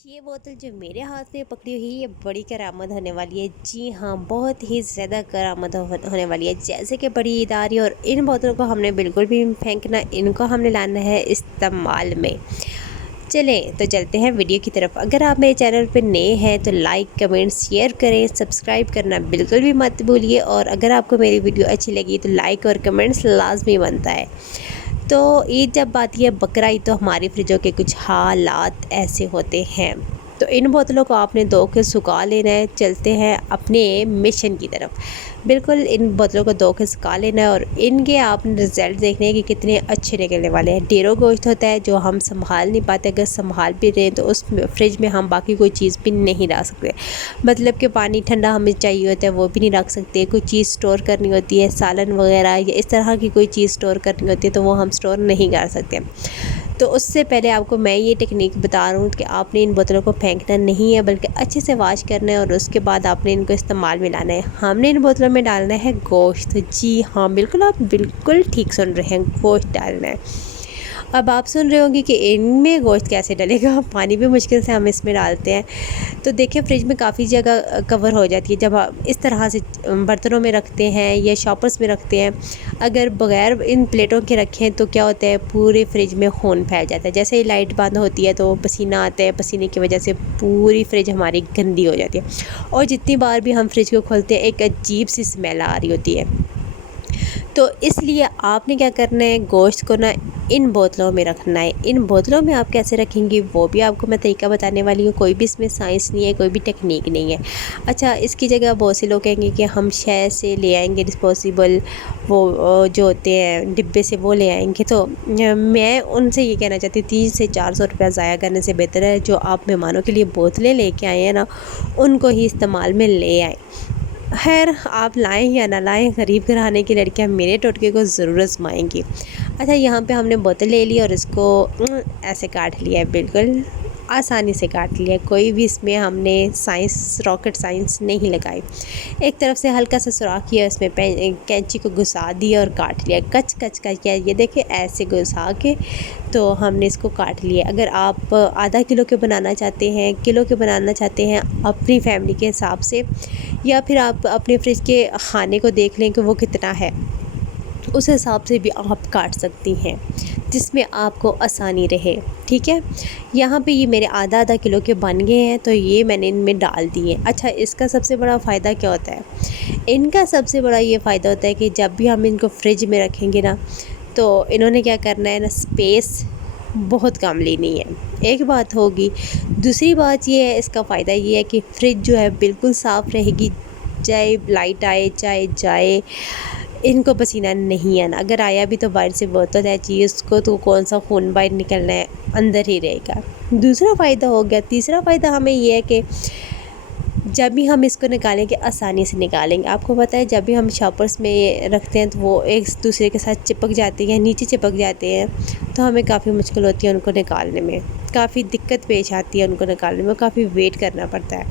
ये बोतल जो मेरे हाथ में पकड़ी हुई है ये बड़ी करामत होने वाली है। जी हाँ, बहुत ही ज़्यादा करामत होने वाली है। जैसे कि बड़ी ईद आ रही है और इन बोतलों को हमने बिल्कुल भी फेंकना, इनको हमने लाना है इस्तेमाल में। चलें तो चलते हैं वीडियो की तरफ। अगर आप मेरे चैनल पर नए हैं तो लाइक कमेंट शेयर करें, सब्सक्राइब करना बिल्कुल भी मत भूलिए। और अगर आपको मेरी वीडियो अच्छी लगी तो लाइक और कमेंट्स लाजमी बनता है। तो ईद जब आती है, बकरा ईद, तो हमारी फ्रिजों के कुछ हालात ऐसे होते हैं। तो इन बोतलों को आपने धो के सुखा लेना है। चलते हैं अपने मिशन की तरफ। बिल्कुल इन बोतलों को धो के सुखा लेना है और इनके आपने रिज़ल्ट देखने हैं कि कितने अच्छे निकलने वाले हैं। ढेरों गोश्त होता है जो हम संभाल नहीं पाते, अगर संभाल भी रहे हैं तो उस फ्रिज में हम बाकी कोई चीज़ भी नहीं रख सकते। मतलब कि पानी ठंडा हमें चाहिए होता है वो भी नहीं रख सकते। कोई चीज़ स्टोर करनी होती है, सालन वगैरह या इस तरह की कोई चीज़ स्टोर करनी होती है तो वो हम स्टोर नहीं कर सकते। तो उससे पहले आपको मैं ये टेक्निक बता रहा हूँ कि आपने इन बोतलों को फेंकना नहीं है, बल्कि अच्छे से वॉश करना है और उसके बाद आपने इनको इस्तेमाल में लाना है। हमने इन बोतलों में डालना है गोश्त। जी हाँ, बिल्कुल, आप बिल्कुल ठीक सुन रहे हैं, गोश्त डालना है। अब आप सुन रहे होंगे कि इनमें गोश्त कैसे डलेगा, पानी भी मुश्किल से हम इसमें डालते हैं। तो देखिए, फ्रिज में काफ़ी जगह कवर हो जाती है जब आप इस तरह से बर्तनों में रखते हैं या शॉपर्स में रखते हैं। अगर बग़ैर इन प्लेटों के रखें तो क्या होता है, पूरे फ्रिज में खून फैल जाता है। जैसे ही लाइट बंद होती है तो पसीना आता है, पसीने की वजह से पूरी फ्रिज हमारी गंदी हो जाती है और जितनी बार भी हम फ्रिज को खोलते हैं एक अजीब सी स्मेल आ रही होती है। तो इसलिए आपने क्या करना है, गोश्त को ना इन बोतलों में रखना है। इन बोतलों में आप कैसे रखेंगे वो भी आपको मैं तरीका बताने वाली हूँ। कोई भी इसमें साइंस नहीं है, कोई भी टेक्निक नहीं है। अच्छा, इसकी जगह बहुत से लोग कहेंगे कि हम शहर से ले आएंगे डिस्पोजेबल, वो जो होते हैं डिब्बे से, वो ले आएंगे। तो मैं उनसे ये कहना चाहती हूँ, 300 से 400 रुपया ज़ाया करने से बेहतर है जो आप मेहमानों के लिए बोतलें लेके आए हैं ना, उनको ही इस्तेमाल में ले आएँ। खैर, आप लाएँ या ना लाएँ, गरीब घराने की लड़कियां मेरे टोटके को ज़रूर आजमाएंगी। अच्छा, यहाँ पे हमने बोतल ले ली और इसको ऐसे काट लिया है, बिल्कुल आसानी से काट लिया है। कोई भी इसमें हमने रॉकेट साइंस नहीं लगाई। एक तरफ से हल्का सा सुराख किया, इसमें कैंची को घुसा दिया और काट लिया, कच कच का किया। ये देखिए, ऐसे घुसा के तो हमने इसको काट लिया। अगर आप आधा किलो के बनाना चाहते हैं, किलो के बनाना चाहते हैं अपनी फैमिली के हिसाब से, या फिर आप अपने फ्रिज के खाने को देख लें कि वो कितना है, उस हिसाब से भी आप काट सकती हैं जिसमें आपको आसानी रहे। ठीक है, यहाँ पे ये मेरे आधा किलो के बन गए हैं तो ये मैंने इनमें डाल दिए। अच्छा, इसका सबसे बड़ा फ़ायदा क्या होता है? इनका सबसे बड़ा ये फ़ायदा होता है कि जब भी हम इनको फ्रिज में रखेंगे ना, तो इन्होंने क्या करना है ना, स्पेस बहुत कम लेनी है। एक बात होगी। दूसरी बात ये है, इसका फ़ायदा ये है कि फ्रिज जो है बिल्कुल साफ़ रहेगी, चाहे लाइट आए चाहे जाए, इनको पसीना नहीं आना। अगर आया भी तो बाहर से बोतल है चीज़ उसको, तो कौन सा खून बाहर निकलना है, अंदर ही रहेगा। दूसरा फ़ायदा हो गया। तीसरा फ़ायदा हमें ये है कि जब भी हम इसको निकालेंगे आसानी से निकालेंगे। आपको पता है, जब भी हम शॉपर्स में रखते हैं तो वो एक दूसरे के साथ चिपक जाते हैं, नीचे चिपक जाते हैं, तो हमें काफ़ी मुश्किल होती है उनको निकालने में, काफ़ी दिक्कत पेश आती है उनको निकालने में, काफ़ी वेट करना पड़ता है।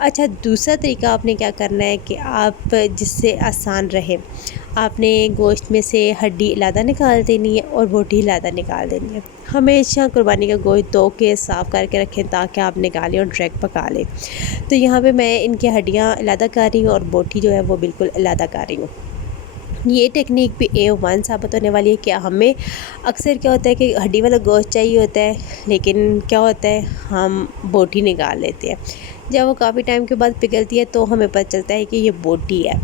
अच्छा, दूसरा तरीका आपने क्या करना है कि आप जिससे आसान रहे, आपने गोश्त में से हड्डी अलग निकाल देनी है और बोटी अलग निकाल देनी है। हमेशा कुर्बानी का गोश्त धो के साफ़ करके रखें ताकि आप निकालें और डायरेक्ट पका लें। तो यहाँ पे मैं इनकी हड्डियाँ अलग कर रही हूँ और बोटी जो है वो बिल्कुल अलग कर रही हूँ। ये टेक्निक भी A1 साबित होने वाली है। क्या हमें अक्सर क्या होता है कि हड्डी वाला गोश्त चाहिए होता है, लेकिन क्या होता है, हम बोटी निकाल लेते हैं। जब वो काफ़ी टाइम के बाद पिघलती है तो हमें पता चलता है कि ये बोटी है।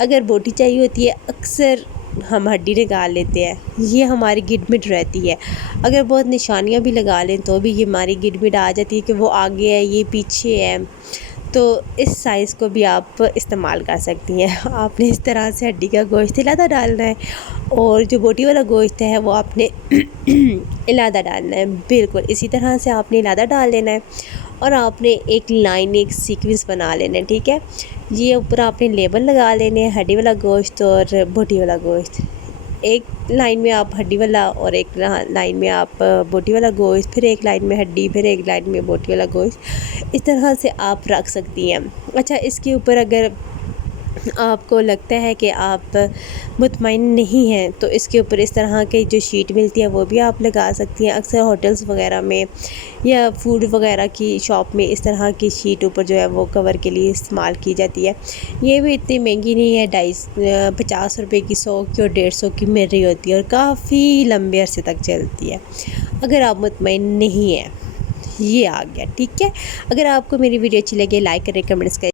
अगर बोटी चाहिए होती है, अक्सर हम हड्डी निकाल लेते हैं। ये हमारी गिडमिड रहती है। अगर बहुत निशानियाँ भी लगा लें तो भी ये हमारी गिडमिड आ जाती है कि वो आगे है, ये पीछे है। तो इस साइज़ को भी आप इस्तेमाल कर सकती हैं। आपने इस तरह से हड्डी का गोश्त इलादा डालना है और जो बोटी वाला गोश्त है वो आपने इलादा डालना है। बिल्कुल इसी तरह से आपने इलादा डाल लेना है और आपने एक लाइन, एक सीक्वेंस बना लेना है। ठीक है, ये ऊपर आपने लेबल लगा लेने हैं, हड्डी वाला गोश्त और बोटी वाला गोश्त। एक लाइन में आप हड्डी वाला और एक लाइन में आप बोटी वाला गोश्त, फिर एक लाइन में हड्डी, फिर एक लाइन में बोटी वाला गोश्त, इस तरह से आप रख सकती हैं। अच्छा, इसके ऊपर अगर آپ کو لگتا ہے کہ آپ مطمئن نہیں ہیں تو اس کے اوپر اس طرح کی جو شیٹ ملتی ہے وہ بھی آپ لگا سکتی ہیں۔ اکثر ہوٹلز وغیرہ میں یا فوڈ وغیرہ کی شاپ میں اس طرح کی شیٹ اوپر جو ہے وہ کور کے لیے استعمال کی جاتی ہے۔ یہ بھی اتنی مہنگی نہیں ہے، 50 روپے کی، 100 کی اور 150 کی مل رہی ہوتی ہے اور کافی لمبے عرصے تک چلتی ہے۔ اگر آپ مطمئن نہیں ہیں، یہ آ گیا، ٹھیک ہے۔ اگر آپ کو میری ویڈیو اچھی لگے، لائک کریں، کمنٹس کریں۔